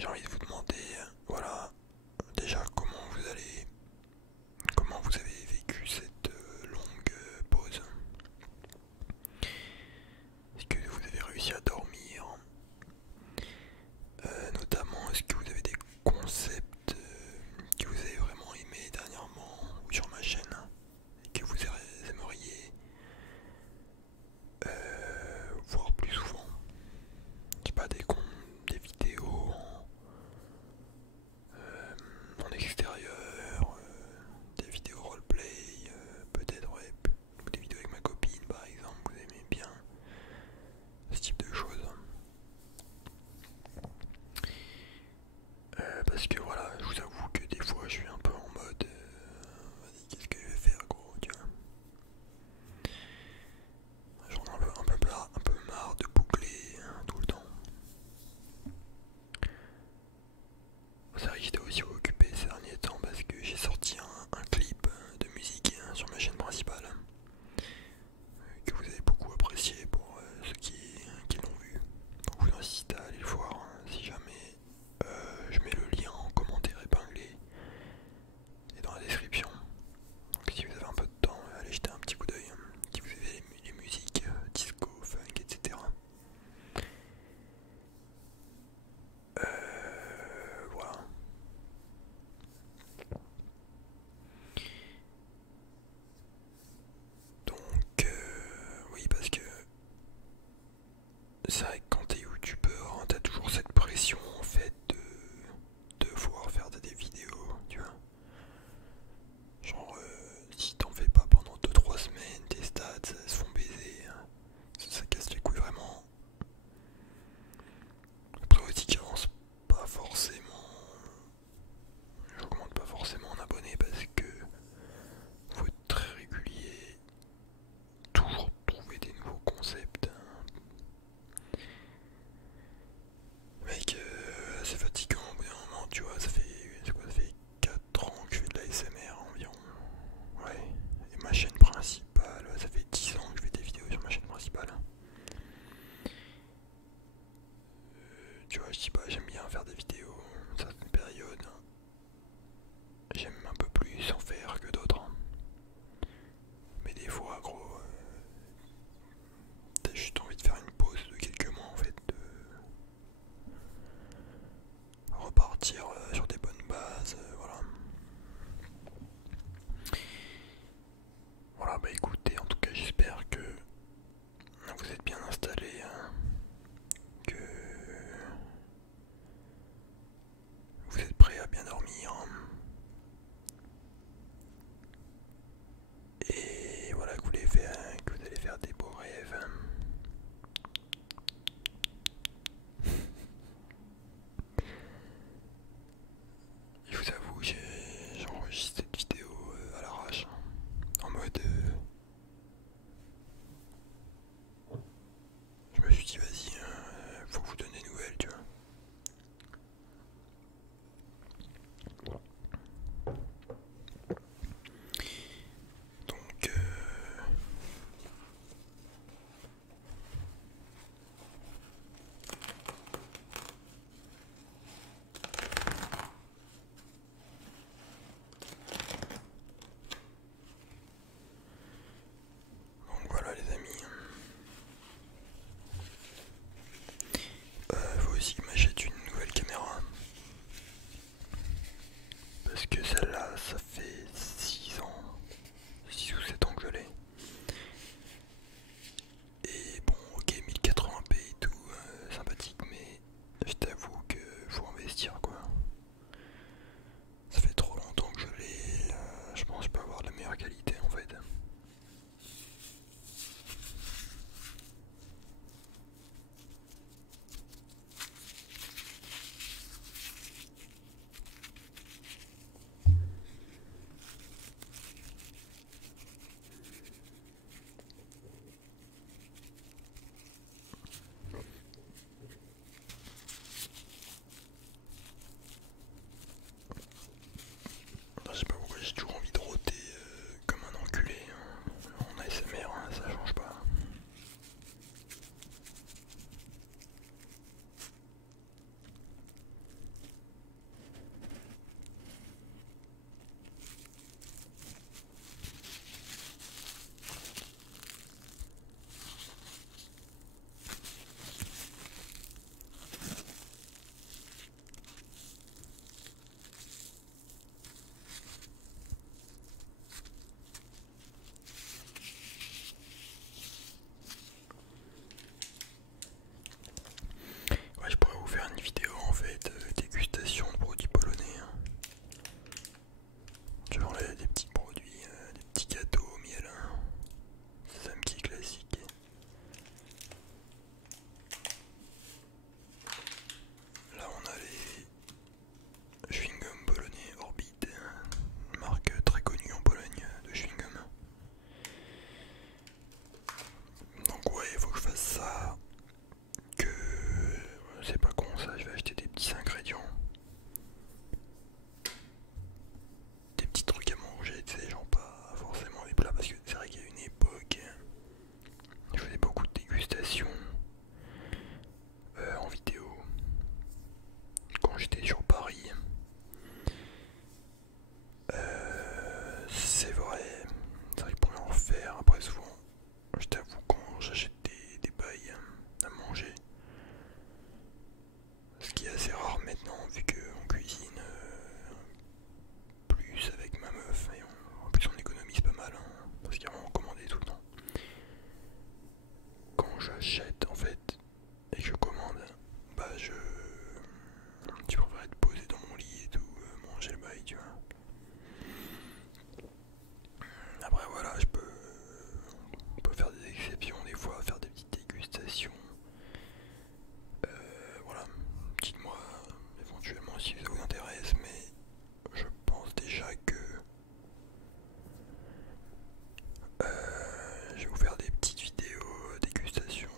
j'ai envie de vous demander, voilà, déjà comment vous avez vécu cette longue pause. Est-ce que vous avez réussi à dormir? Notamment, est-ce que vous avez des concepts que vous avez vraiment aimés dernièrement ou sur ma chaîne et que vous aimeriez voir plus souvent? Je sais pas, des vidéos Genre des petits produits, des petits gâteaux au miel, hein. C'est un petit classique. Là on a les chewing-gum polonais Orbit, une marque très connue en Pologne de chewing-gum. Donc ouais, il faut que je fasse ça. Que c'est pas con ça, je vais acheter des petits ingrédients. Des petits trucs à manger, tu sais, genre pas forcément des plats, parce que c'est vrai qu'il y a une époque, je faisais beaucoup de dégustations en vidéo quand j'étais sur Paris. C'est vrai que pour en faire, après souvent, je t'avoue, quand j'achète des bails à manger, ce qui est assez rare maintenant, vu qu'on cuisine plus avec ma meuf, et en plus on économise pas mal, hein, parce qu'avant on commandait tout le temps. Quand j'achète en fait, et que je commande, bah je préfère être posé dans mon lit et tout, manger le bail, tu vois. Après voilà, on peut faire des exceptions des fois, faire des petites dégustations. Voilà, dites-moi éventuellement si ça vous intéresse, mais je pense déjà que je vais vous faire des petites vidéos dégustation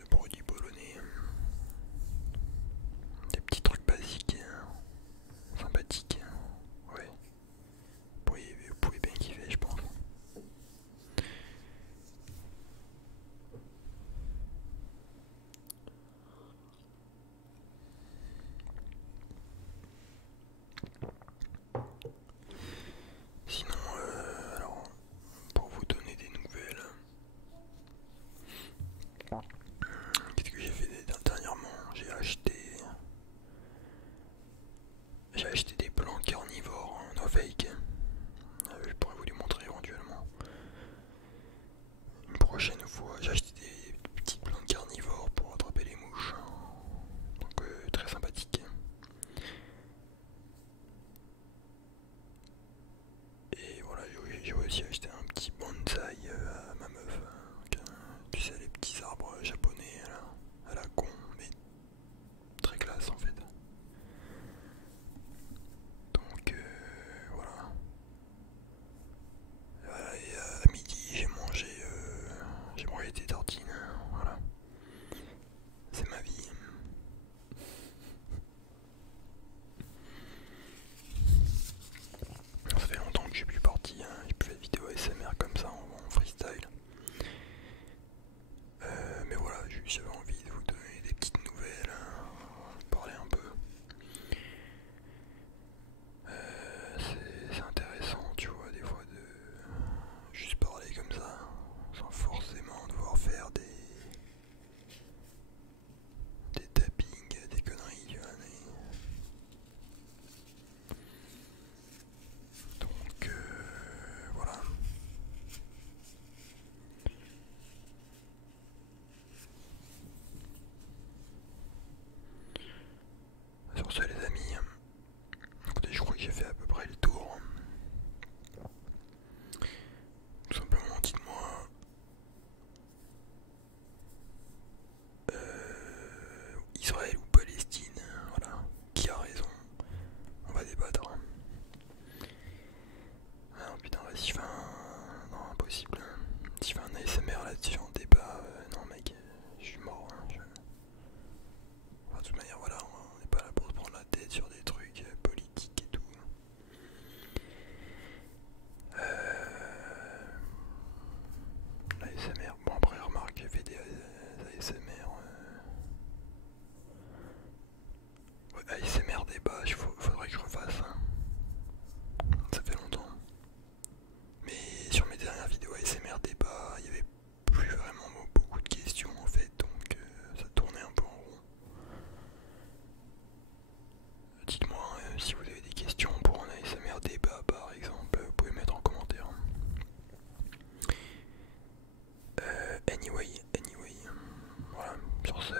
de produits polonais. Des petits trucs basiques, sympathiques. Ouais, vous pouvez bien kiffer, je pense. Sinon, alors, pour vous donner des nouvelles, qu'est-ce que j'ai fait dernièrement? J'ai acheté des plantes carnivores en no-fake. Je pourrais vous les montrer éventuellement. Une prochaine fois, j'ai acheté des petites plantes carnivores pour attraper les mouches. Donc très sympathique. Et voilà, j'ai aussi acheté un petit bonsaï à ma meuf. Tu sais, les petits arbres japonais à la con, mais très classe en fait. Donc voilà. Voilà, et à midi j'ai mangé des tartines. Voilà, c'est ma vie. Ça fait longtemps que j'ai plus parti, hein. J'ai plus fait de vidéo ASMR comme ça en freestyle. Mais voilà, j'avais envie de vous donner des petites nouvelles, hein, parler un peu. C'est intéressant, tu vois, des fois de juste parler comme ça, sans forcément devoir faire des tappings, des conneries, tu vois. Donc voilà. Sur ce les amis, écoutez, je crois que j'ai fait à peu près le tour. Tout simplement, dites-moi Israël ou Palestine, voilà, qui a raison, on va débattre. Ah non, putain, vas-y, je fais un... Non, impossible. Si je fais un ASMR là-dessus en débat, non mec, je suis mort. Hein, Enfin, de toute manière, voilà, on n'est pas là pour se prendre la tête sur des trucs politiques et tout. L'ASMR, bon après remarque, j'ai fait des ASMR. Ouais, ASMR débat, faudrait que je refasse. Hein. Ça fait longtemps. Mais sur mes dernières vidéos ASMR débat, il y avait plus vraiment beaucoup de questions en fait, donc ça tournait un peu en rond. Dites-moi si vous avez des questions pour un ASMR débat par exemple, vous pouvez mettre en commentaire. Anyway, voilà, sur ce,